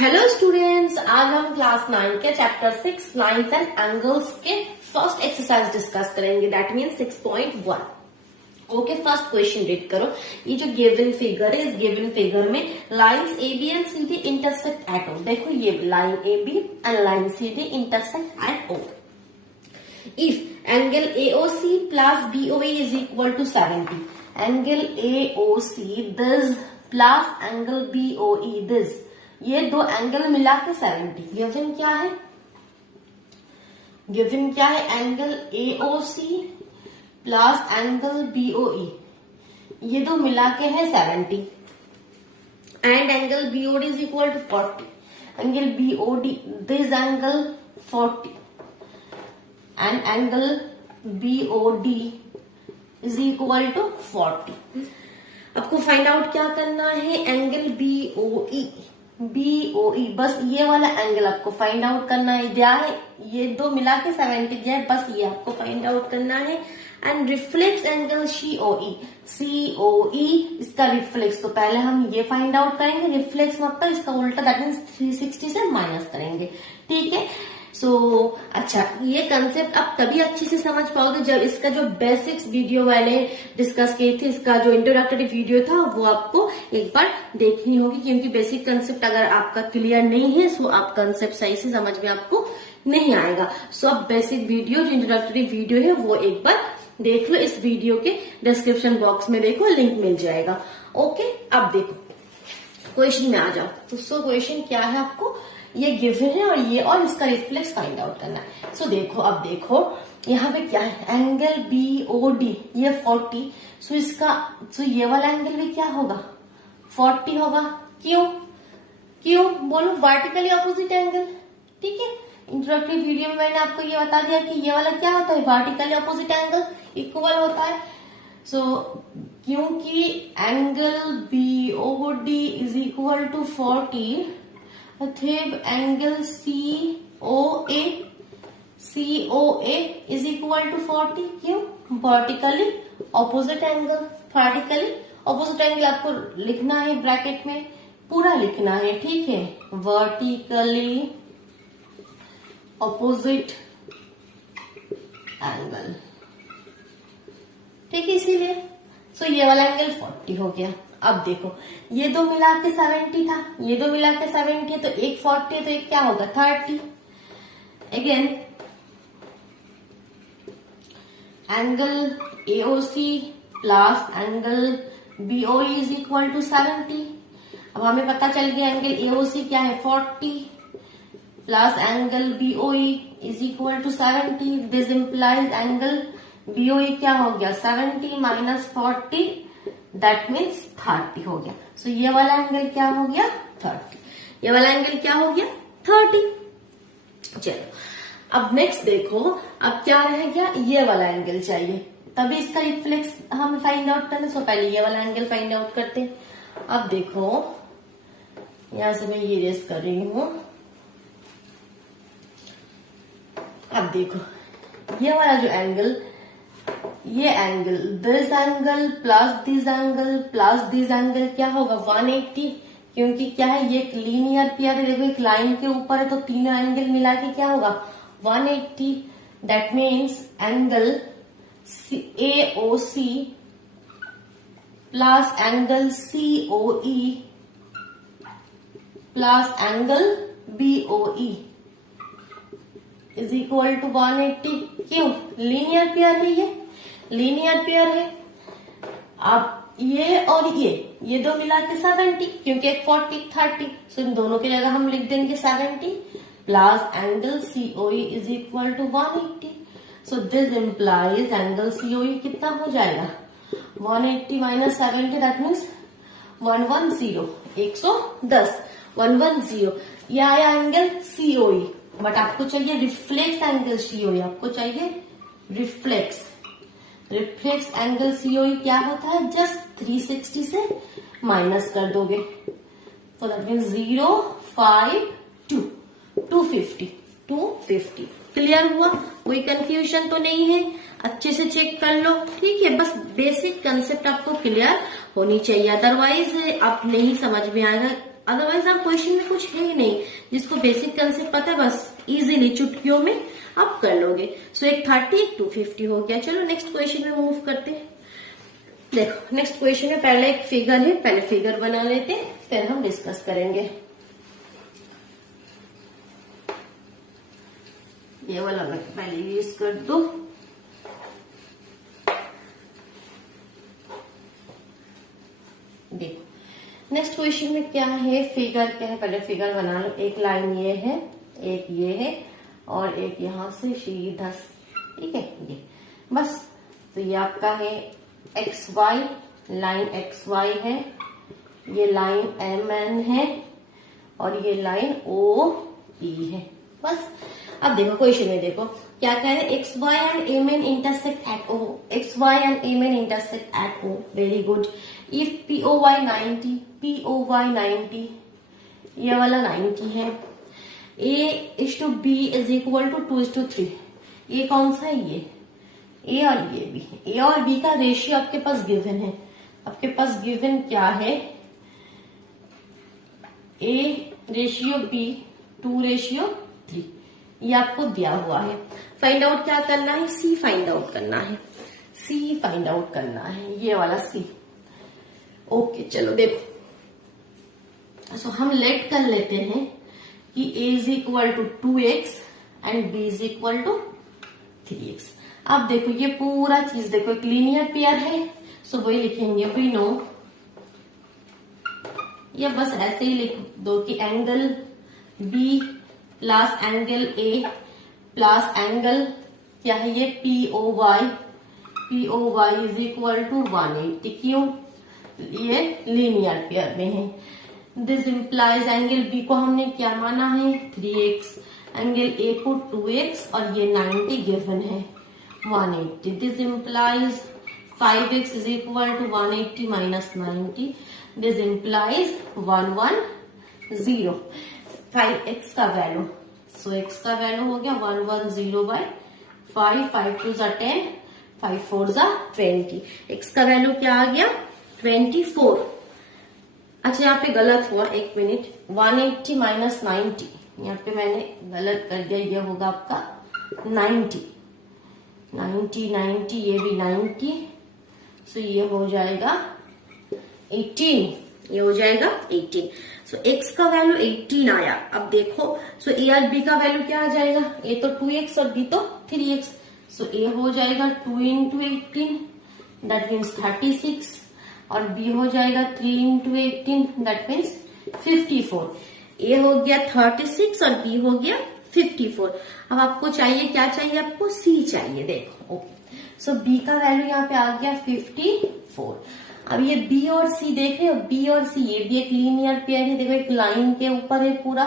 Hello students, आज हम class 9 के चैप्टर 6 लाइन्स एंड एंगल्स के फर्स्ट एक्सरसाइज डिस्कस करेंगे, that means 6.1। Okay, first question read करो। ये जो गिवन फिगर है, इस गिवन फिगर में lines A B and C D intersect at O. देखो ये line A B and line C D intersect at O. If angle AOC plus BOE is equal to 70, angle AOC this plus angle BOE this, ये दो angle मिला के 70। Given क्या है? Given क्या है? Angle AOC plus angle BOE, ये दो मिला के है 70 and angle BOD is equal to 40। Angle BOD this angle 40 and angle BOD is equal to 40। आपको फाइंड आउट क्या करना है? एंगल BOE, बस ये वाला एंगल आपको फाइंड आउट करना है। दिया है ये दो मिला के 70 दिया है, बस ये आपको फाइंड आउट करना है। एंड रिफ्लेक्स एंगल COE, इसका रिफ्लेक्स तो पहले हम ये फाइंड आउट करेंगे। रिफ्लेक्स मतलब इसका उल्टा, दैट मीन्स 360 से माइनस करेंगे। ठीक है, अच्छा, ये कंसेप्ट आप तभी अच्छे से समझ पाओगे जब इसका जो बेसिक्स वीडियो मैंने डिस्कस किए थे, इसका जो इंट्रोडक्टरी वीडियो था वो आपको एक बार देखनी होगी, क्योंकि बेसिक कंसेप्ट अगर आपका क्लियर नहीं है सो आप कंसेप्ट सही से समझ में आपको नहीं आएगा। सो आप बेसिक वीडियो जो इंट्रोडक्टरी वीडियो है वो एक बार देख लो, इस वीडियो के डिस्क्रिप्शन बॉक्स में देखो, लिंक मिल जाएगा। ओके, अब देखो क्वेश्चन में आ जाओ। तो क्वेश्चन क्या है? आपको ये गिवन है और इसका रिफ्लेक्स फाइंड आउट करना है। सो देखो, अब देखो यहाँ पे क्या है? एंगल BOD ये 40, सो ये वाला एंगल भी क्या होगा? 40 होगा। क्यों बोलो? Vertically opposite angle. ठीक है, इंट्रोडक्टरी वीडियो में मैंने आपको ये बता दिया कि ये वाला क्या होता है? वर्टिकली अपोजिट एंगल इक्वल होता है। सो क्योंकि angle BOD is equal to 40, angle COA is equal to 40। क्यों? Vertically opposite angle. Vertically opposite angle आपको लिखना है, ब्रैकेट में पूरा लिखना है। ठीक है, वर्टिकली ऑपोजिट एंगल। ठीक है, इसीलिए ये वाला एंगल 40 हो गया। अब देखो ये दो मिला के 70 था, ये दो मिला के 70 है, तो एक 40 है तो एक क्या होगा? 30। Again angle AOC plus angle BOE is equal to 70। अब हमें पता चल गया एंगल AOC क्या है? 40 plus angle BOE is equal to 70। This implies angle BOE क्या हो गया? 70 माइनस 40, दैट मीन्स 30 हो गया। ये वाला एंगल क्या हो गया? 30। ये वाला एंगल क्या हो गया? 30। चलो, अब नेक्स्ट देखो, अब क्या रह गया? ये वाला एंगल चाहिए, तभी इसका रिफ्लेक्स हम फाइंड आउट करने। पहले ये वाला एंगल फाइंड आउट करते हैं। अब देखो यहां से मैं ये रेस कर रही हूं। अब देखो ये वाला जो एंगल, ये angle this angle plus this angle plus this angle क्या होगा? 180। क्योंकि क्या है? ये एक लीनियर पेयर है। देखो एक लाइन के ऊपर है तो तीनों एंगल मिला के क्या होगा? 180। That means angle AOC plus angle COE plus angle BOE is equal to 180। क्यों? लीनियर पेयर है, ये लीनियर पेयर है। अब ये और ये दो मिला के 70, क्योंकि एक 40 30, इन दोनों की जगह हम लिख देंगे 70 plus angle COE is equal to 180। This implies angle COE कितना हो जाएगा? 180 माइनस 70, दैट मीन्स 110, 110, 110। यह आया एंगल COE, बट आपको चाहिए रिफ्लेक्स एंगल COE, आपको चाहिए रिफ्लेक्स एंगल COE क्या होता है? जस्ट 360 से माइनस कर दोगे, तो दैट मीन्स 0, 5, 2, 250। क्लियर हुआ? कोई कंफ्यूजन तो नहीं है? अच्छे से चेक कर लो। ठीक है, बस बेसिक कंसेप्ट आपको क्लियर होनी चाहिए, अदरवाइज आप नहीं समझ में आएगा। अदरवाइज आप क्वेश्चन में कुछ है ही नहीं, जिसको बेसिक कंसेप्ट पता है बस इजीली चुटकियों में आप कर लोगे। सो एक 30 एक 250 हो गया। चलो नेक्स्ट क्वेश्चन में मूव करते हैं। देखो नेक्स्ट क्वेश्चन में पहले एक फिगर है, पहले फिगर बना लेते हैं फिर हम डिस्कस करेंगे। ये वाला मैं पहले यूज कर दो। देखो नेक्स्ट क्वेश्चन में क्या है, फिगर क्या है, पहले फिगर बना लो। एक लाइन ये है, एक ये है और एक यहां से सीधा, ठीक है ये बस। तो ये आपका है X Y, line X Y है, ये लाइन एम एन है और ये लाइन ओ ई है बस। अब देखो क्वेश्चन में देखो क्या कह रहे हैं, X Y and M N intersect at O, X Y and M N intersect at O, very good. If P O Y 90, P O Y 90, ये वाला 90 है। A is to B is equal to 2:3, ये कौन सा है, ये ए और ये बी। ए और बी का रेशियो आपके पास गिवन है, आपके पास गिवन क्या है, ए रेशियो बी 2:3, ये आपको दिया हुआ है। फाइंड आउट क्या करना है, सी फाइंड आउट करना है, सी फाइंड आउट करना है, ये वाला सी। ओके चलो देखो, सो हम लेट कर लेते हैं कि a is equal to 2x and b is equal to 3x। अब देखो ये पूरा चीज देखो एक लीनियर पेयर है, सो वही लिखेंगे, वी नो, ये बस ऐसे ही लिख दो कि angle b plus angle a plus angle क्या है ये P O Y is equal to 180। क्यों, ये लीनियर पेयर में है। दिस इम्प्लाइज एंगल बी को हमने क्या माना है 3x, एंगल ए को 2x और ये 90 गिवन है 180। This implies 5x is equal to 180 minus 90, this implies 110। 5x का वैल्यू, सो x का वैल्यू हो गया 110/5, 5 2 10, 5 4 20। x का वैल्यू क्या आ गया 24। अच्छा यहाँ पे गलत हुआ, एक मिनट, 180 माइनस 90, यहाँ पे मैंने गलत कर दिया, ये होगा आपका 90, ये भी 90, सो ये हो जाएगा 18, ये हो जाएगा 18। सो x का वैल्यू 18 आया। अब देखो सो a और b का वैल्यू क्या आ जाएगा, a तो 2x और b तो 3x, सो a हो जाएगा 2 into 18 दैट मीन्स 36 और b हो जाएगा 3 into 18 दैट मीन्स 54। a हो गया 36 और b हो गया 54। अब आपको चाहिए क्या चाहिए, आपको c चाहिए। देखो ओके, सो b का वैल्यू यहाँ पे आ गया 54। अब ये b और c देख रहे हो, b और c ये भी एक लीनियर पेयर है, देखो एक लाइन के ऊपर है पूरा,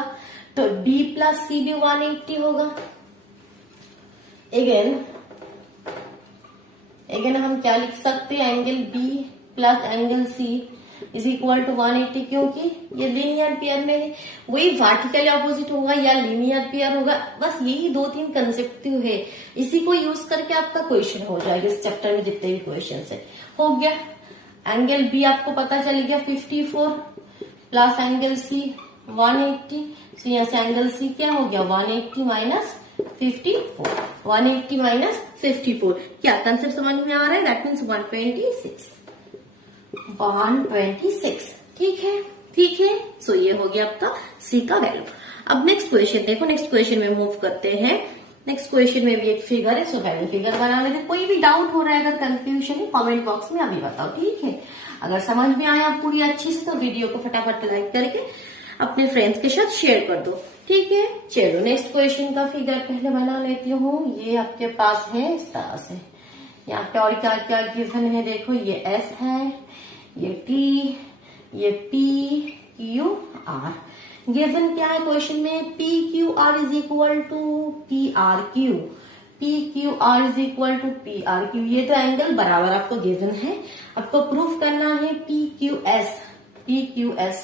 तो b प्लस c भी 180 होगा। अगेन हम क्या लिख सकते हैं, angle b plus angle c is equal to 180, क्योंकि ये लीनियर पेयर में है। वही वर्टिकली ऑपोजिट होगा या लीनियर पेयर होगा, बस यही 2-3 कंसेप्ट है, इसी को यूज करके आपका क्वेश्चन हो जाएगा। इस चैप्टर में जितने भी क्वेश्चन है हो गया। एंगल बी आपको पता चल गया 54 प्लस एंगल सी 180, तो यहाँ से एंगल सी क्या हो गया 180 माइनस 54, 180 माइनस 54। क्या कंसेप्ट समझ में आ रहा है, दैट मीन्स 126। ठीक है। सो ये हो गया आपका सी का वैल्यू। अब नेक्स्ट क्वेश्चन देखो, नेक्स्ट क्वेश्चन में मूव करते हैं। नेक्स्ट क्वेश्चन में भी एक फिगर है, सो पहले फिगर बना लेते। कोई भी डाउट हो रहा है, अगर कंफ्यूजन है, कमेंट बॉक्स में अभी बताओ, ठीक है। अगर समझ में आया पूरी अच्छी से तो वीडियो को फटाफट लाइक करके अपने फ्रेंड्स के साथ शेयर कर दो, ठीक है। चलो नेक्स्ट क्वेश्चन का फिगर पहले बना लेती हूँ। ये आपके पास है इस तरह से, यहाँ पे और क्या क्या गिवन है देखो, ये एस है, ये टी, ये पी क्यू आर। गिवन क्या है क्वेश्चन में, P Q R is equal to P R Q, P Q R is equal to P R Q. ये तो एंगल बराबर आपको गिवन है, आपको प्रूफ करना है P Q S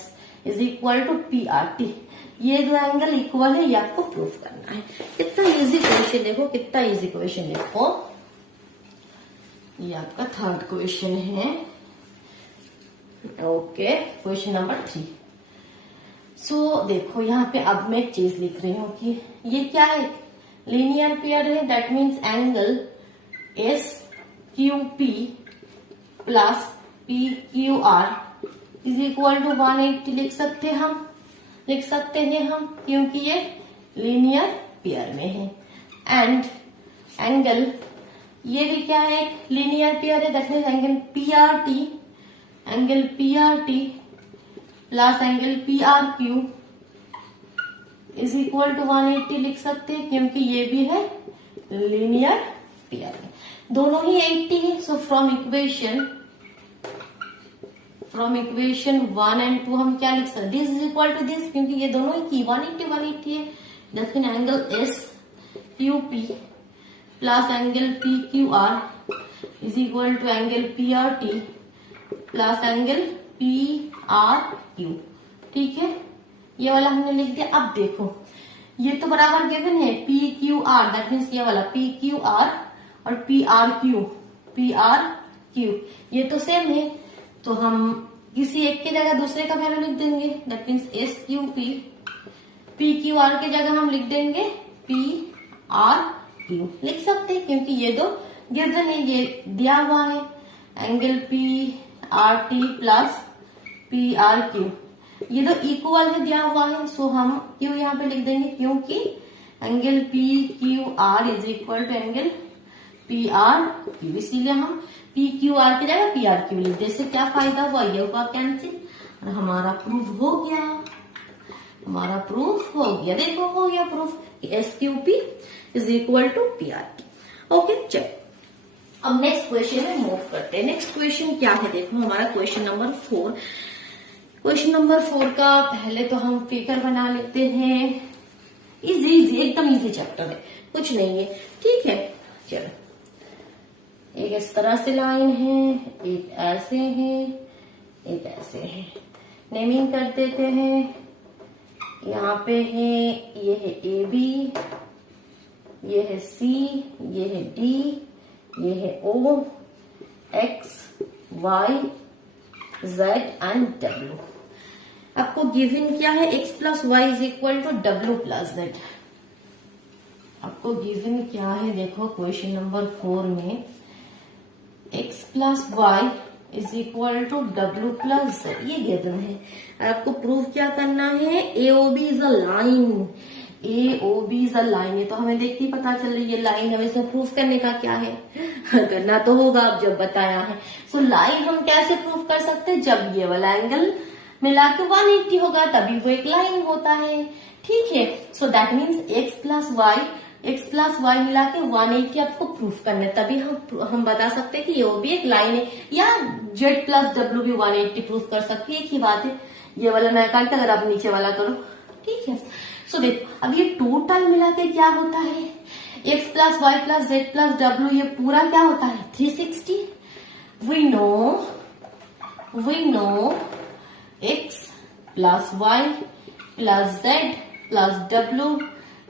is equal to P R T. ये दो एंगल इक्वल है, ये आपको प्रूफ करना है। कितना इजी क्वेश्चन देखो, कितना इजी क्वेश्चन देखो। ये आपका थर्ड क्वेश्चन है। Okay, question number 3। सो देखो यहाँ पे अब मैं एक चीज लिख रही हूँ कि ये क्या है, लीनियर पेयर है, that means angle S Q P plus P Q R is equal to 180 लिख सकते हैं हम क्योंकि ये लीनियर पेयर में है। एंड एंगल ये भी क्या है, लीनियर पेयर है, that means angle P R T plus angle P R Q is equal to 180 लिख सकते हैं क्योंकि ये भी है लीनियर पेयर में, दोनों ही 80 है। सो फ्रॉम इक्वेशन 1 एंड 2 हम क्या लिख सकते हैं, this is equal to this क्योंकि ये दोनों ही की 180 है, that mean angle S Q P plus angle P Q R is equal to angle P R T plus angle P R Q. ठीक है, ये वाला हमने लिख दिया। अब देखो ये तो बराबर गिवन है P Q are, that means ये वाला पी क्यू आर और पी आर क्यू ये तो सेम है, तो हम किसी एक की जगह दूसरे का वैल्यू लिख देंगे, that means S Q P Q are की जगह हम लिख देंगे पी आर क्यू लिख सकते हैं क्योंकि ये दो गिवन है, ये दिया हुआ है angle P R T plus P R Q, ये दो इक्वल है दिया हुआ है। सो हम क्यू यहाँ पे लिख देंगे क्योंकि angle P Q R is equal to angle P R Q, इसीलिए हम पी क्यू आर की जगह पी आर क्यू लिख दे। इससे क्या फायदा हुआ, ये हुआ कैंसिल और हमारा प्रूफ हो गया, देखो हो गया proof S Q P is equal to P R Q. Okay चलो अब नेक्स्ट क्वेश्चन में मूव करते हैं। नेक्स्ट क्वेश्चन क्या है, देखो हमारा क्वेश्चन नंबर 4। क्वेश्चन नंबर 4 का पहले तो हम फिगर बना लेते हैं। इजी एकदम इजी चैप्टर है, कुछ नहीं है। ठीक है चलो, एक इस तरह से लाइन है, एक ऐसे है, एक ऐसे है। नेमिंग कर देते हैं। यहाँ पे है, ये है ए बी, ये है सी, ये है डी, ये है O, X, Y, Z and W. आपको गिवन क्या है, X plus Y is equal to W plus Z. आपको गिवन क्या है, देखो क्वेश्चन नंबर 4 में X plus Y is equal to W plus Z, ये गिवन है। आपको प्रूव क्या करना है, AOB is a line, AOB is a line. ये तो हमें देख के पता चल रही है लाइन, हमें इसमें प्रूफ करने का क्या है करना तो होगा अब जब बताया है। सो लाइन हम कैसे प्रूफ कर सकते हैं, जब ये वाला एंगल मिला के 180 होगा तभी वो एक लाइन होता है। ठीक है, so that means X plus Y मिला के 180 आपको प्रूफ करना है, तभी हम बता सकते हैं कि ये वो भी एक लाइन है। या जेड प्लस डब्ल्यू भी 180 प्रूफ कर सकती है, एक ही बात है। ये वाला नया काट अगर आप नीचे वाला करो। ठीक है, सो देखो अब ये टोटल मिला के क्या होता है, X plus Y plus Z plus W, ये पूरा क्या होता है 360। We know X plus Y plus Z plus W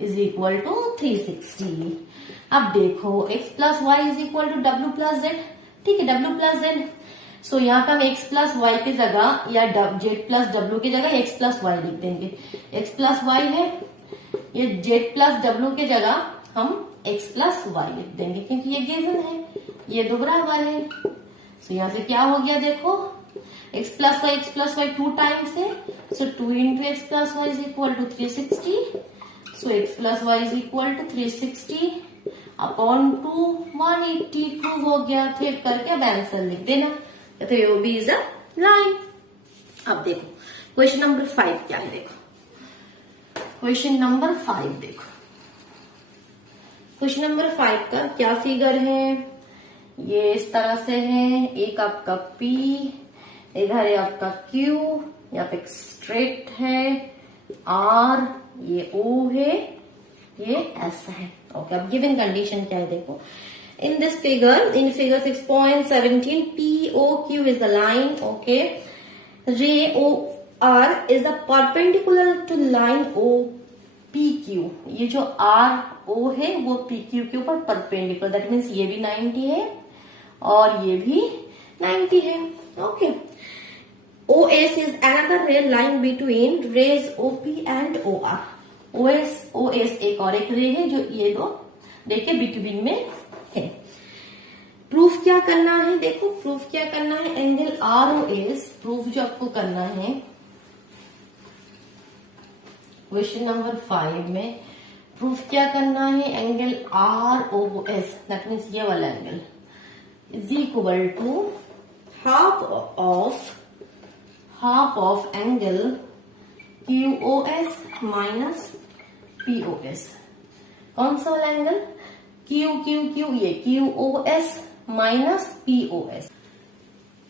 is equal to 360। अब देखो X plus Y is equal to W plus Z. ठीक है, डब्ल्यू प्लस जेड, सो यहाँ पे हम एक्स प्लस वाई की जगह या जेड प्लस डब्ल्यू की जगह एक्स प्लस वाई लिख देंगे। एक्स प्लस वाई है, ये जेड प्लस डब्ल्यू की जगह हम एक्स प्लस वाई लिख देंगे क्योंकि ये गिवन है, ये दो बराबर है। सो यहाँ से क्या हो गया, देखो एक्स प्लस वाई 2 टाइम्स है, so 2 into X plus Y is equal to 360। So X plus Y is equal to 360 upon 2 180 prove हो गया। फिर करके अब आंसर लिख देना, तो ये भी इज अ लाइन। अब देखो क्वेश्चन नंबर 5 क्या है, देखो क्वेश्चन नंबर 5 देखो। क्वेश्चन नंबर 5 का क्या फिगर है, ये इस तरह से है। एक आपका P, इधर है आपका Q, यहाँ पे स्ट्रेट है R, ये O है, ये S है। ओके, अब गिवन कंडीशन क्या है, देखो in figure 6.17 POQ is the line, okay, ray OR is the perpendicular to line OPQ। ये जो RO है वो PQ के ऊपर परपेंडिकुलर, दैट मीन्स ये भी 90 है और ये भी 90 है। Okay, OS is another ray lying between rays OP and OR. OS एक और एक रे है जो ये दो रे के बिटवीन में है। प्रूफ क्या करना है, देखो प्रूफ क्या करना है, एंगल ROS प्रूफ जो आपको करना है क्वेश्चन नंबर 5 में, प्रूफ क्या करना है, एंगल ROS दैट मीन्स ये वाला angle is equal to half of angle QOS minus POS। कौन सा वाला एंगल, Q ये QOS माइनस POS।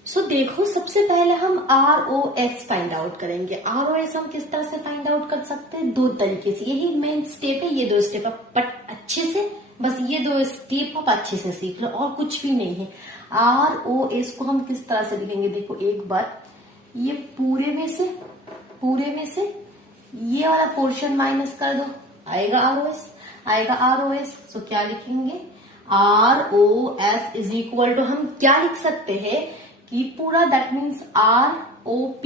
सो देखो सबसे पहले हम ROS फाइंड आउट करेंगे। ROS हम किस तरह से फाइंड आउट कर सकते हैं, दो तरीके से, यही मेन स्टेप है, ये दो स्टेप आप बट अच्छे से, बस ये दो स्टेप आप अच्छे से सीख लो और कुछ भी नहीं है। ROS को हम किस तरह से लिखेंगे, देखो एक बार ये पूरे में से ये वाला पोर्शन माइनस कर दो, आएगा ROS। सो क्या लिखेंगे, ROS इज इक्वल टू, हम क्या लिख सकते हैं कि पूरा that means ROP,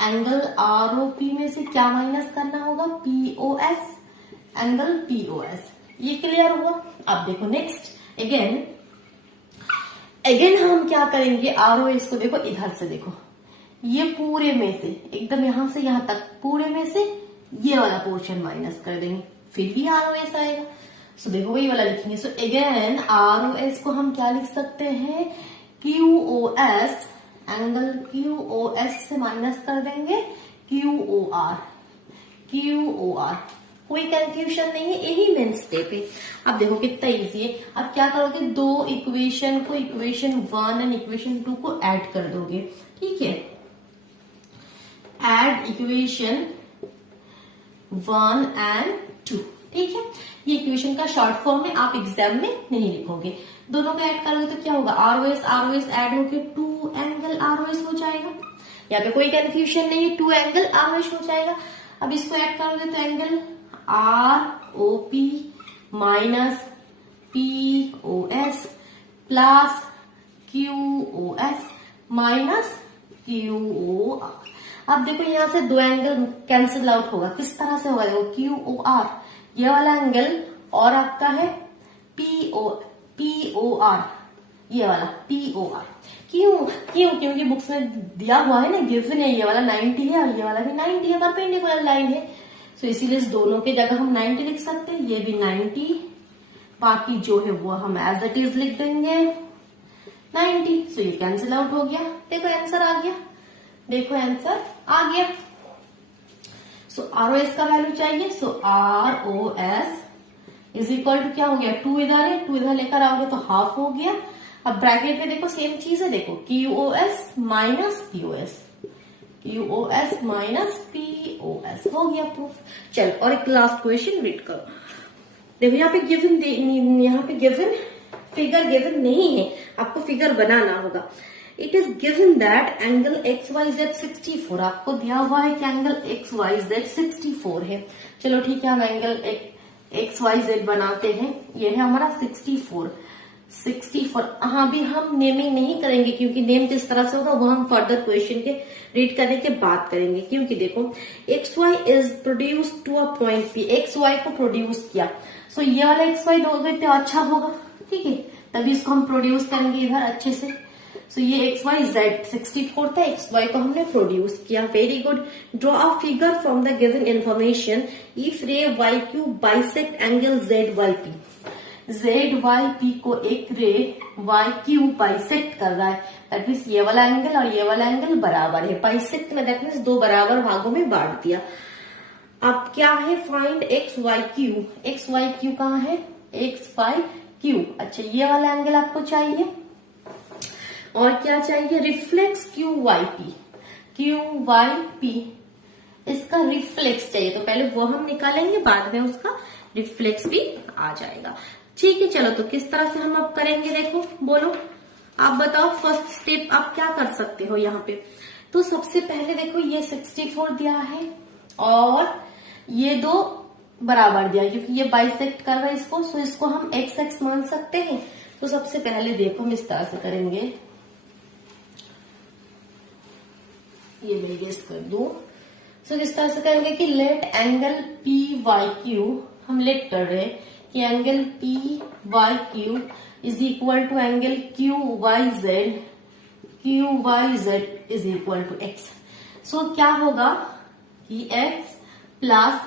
angle ROP में से क्या माइनस करना होगा, POS, एंगल POS। ये क्लियर हुआ। अब देखो नेक्स्ट अगेन हम क्या करेंगे, ROS को देखो इधर से, देखो ये पूरे में से एकदम यहां से यहां तक पूरे में से ये वाला पोर्शन माइनस कर देंगे, फिर भी ROS आएगा। सो देखो वही वाला लिखेंगे। सो अगेन ROS को हम क्या लिख सकते हैं, QOS, एंगल QOS से माइनस कर देंगे QOR। कोई कंफ्यूजन नहीं है, यही मेन स्टेप है। अब देखो कितना इजी है। अब क्या करोगे, दो इक्वेशन को, इक्वेशन 1 एंड इक्वेशन 2 को ऐड कर दोगे, ठीक है। ऐड इक्वेशन 1 एंड 2, ठीक है। ये इक्वेशन का शॉर्ट फॉर्म है, आप एग्जाम में नहीं लिखोगे। दोनों को ऐड करोगे तो क्या होगा, ROS ऐड होके 2 एंगल ROS हो जाएगा। यहाँ पे कोई कंफ्यूजन नहीं है, 2 एंगल ROS हो जाएगा। अब इसको ऐड करोगे तो angle ROP minus POS plus QOS minus QOR। अब देखो यहाँ से दो एंगल कैंसिल आउट होगा, किस तरह से होगा, देखो QOR ये वाला एंगल और आपका है POR ये वाला POR। क्योंकि बुक्स में दिया हुआ है ना, गिवन है, ये वाला 90 है और ये वाला भी 90 है, परपेंडिकुलर लाइन है। सो इसीलिए दोनों के जगह हम 90 लिख सकते हैं, ये भी 90, बाकी जो है वो हम एज इट इज लिख देंगे 90। सो ये कैंसिल आउट हो गया, देखो आंसर आ गया, देखो आंसर आ गया। सो ROS का वैल्यू चाहिए, सो ROS इज इक्वल टू क्या हो गया, 2 इधर है, 2 इधर लेकर आओगे तो हाफ हो गया। अब ब्रैकेट में देखो सेम चीज है, देखो QOS minus POS, QOS minus POS हो गया प्रूफ। चलो और एक लास्ट क्वेश्चन रीड करो। देखो यहाँ पे गिवन फिगर गिवन नहीं है, आपको फिगर बनाना होगा। It is given that angle XYZ 64, आपको दिया हुआ है कि एंगल XYZ 64 है। चलो ठीक है, हम एंगल XYZ बनाते हैं, ये है हमारा 64। हाँ भी हम नेमिंग नहीं करेंगे क्योंकि नेम किस तरह से होगा वो हम फर्दर क्वेश्चन के रीड करने के बाद करेंगे। क्योंकि देखो XY is produce to a point P, XY को प्रोड्यूस किया, सो ये वाला XY दोगे तो अच्छा होगा, ठीक है, तभी इसको हम प्रोड्यूस करेंगे इधर अच्छे से। सो ये XYZ 64 था, XY को हमने प्रोड्यूस किया, very good. Draw a figure from the given information if रे YQ bisect angle ZYP। ZYP को एक रे YQ बाइसेक्ट कर रहा है, दैट मीन्स ये वाला एंगल और ये वाला एंगल बराबर है। बाइसेक्ट में दैट मीन्स दो बराबर भागों में बांट दिया। अब क्या है, फाइंड XYQ। XYQ कहाँ है, XYQ। अच्छा ये वाला एंगल आपको चाहिए और क्या चाहिए, रिफ्लेक्स QYP। QYP इसका रिफ्लेक्स चाहिए, तो पहले वो हम निकालेंगे, बाद में उसका रिफ्लेक्स भी आ जाएगा। ठीक है, चलो तो किस तरह से हम अब करेंगे, देखो बोलो, आप बताओ फर्स्ट स्टेप आप क्या कर सकते हो यहाँ पे। तो सबसे पहले देखो ये 64 दिया है और ये दो बराबर दिया है, क्योंकि ये बाइसेक्ट कर रहा है इसको, सो इसको हम XX मान सकते हैं। तो सबसे पहले देखो हम इस तरह से करेंगे, ये मैं गेस कर दूं। सो किस तरह से करेंगे कि let angle P Y Q, हम लेट कर रहे हैं कि angle P Y Q is equal to angle Q Y Z, Q Y Z is equal to X. So क्या होगा कि x plus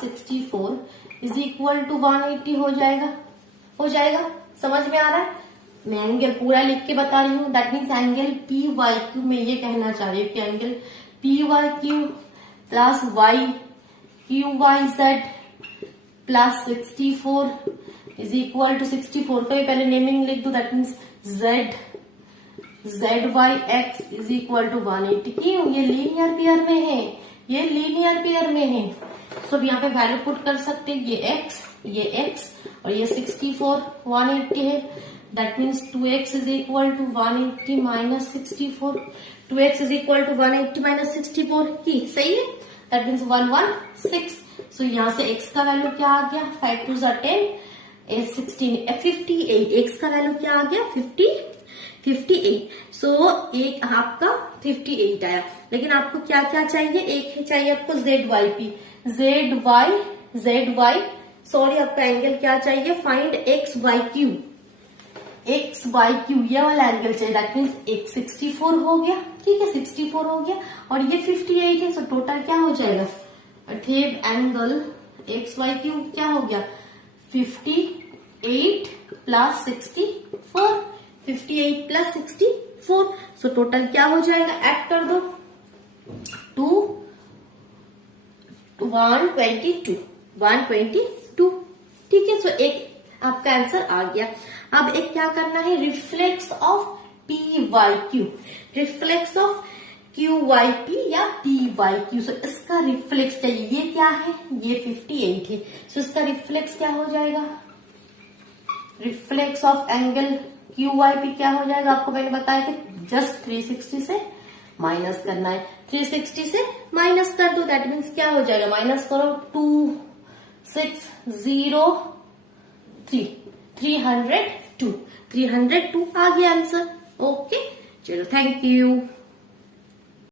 64 is equal to 180 हो जाएगा। समझ में आ रहा है? मैं एंगल पूरा लिख के बता रही हूँ। That means angle P Y Q में ये कहना चाह रही हूँ कि angle P Y Q plus Y Q Y Z plus 64 is equal to 64 का पहले नेमिंग लिख दो। That means Z Y X is equal to 180। क्यों? ये लीनियर पेयर में है, ये लीनियर पेयर में है। सो यहाँ पे वैल्यू पुट कर सकते हैं, ये x और ये 64 180 है। That means 2x is equal to 180 minus 64, 2x is equal to 180 minus 64 की सही है। That means 116। सो यहाँ से x का वैल्यू क्या आ गया? 5 2 10 16 58। x का वैल्यू क्या आ गया? 58। सो एक आपका 58 आया। लेकिन आपको क्या क्या चाहिए? एक चाहिए आपको जेड वाई सॉरी आपका एंगल क्या चाहिए? फाइंड एक्स वाई क्यू ये वाला एंगल चाहिए। दैट मीन्स एक 64 हो गया, ठीक है 64 हो गया और ये 58 है। सो टोटल क्या हो जाएगा? अर्थेब एंगल एक्स वाई क्यू क्या हो गया? 58 प्लस 64, 58 प्लस 64। सो टोटल क्या हो जाएगा? ऐड कर दो 122, ठीक है। सो एक आपका आंसर आ गया। अब एक क्या करना है? Reflex of P Y Q, reflex of Q Y P या पी वाई क्यू। सो इसका रिफ्लेक्स चाहिए। ये क्या है? ये 58 है। सो इसका रिफ्लेक्स क्या हो जाएगा? Reflex of angle Q Y P क्या हो जाएगा? आपको मैंने बताया कि जस्ट 360 से माइनस करना है। 360 से माइनस कर दो। दैट मीन्स क्या हो जाएगा? माइनस करो 302 आ गया आंसर। ओके चलो, थैंक यू।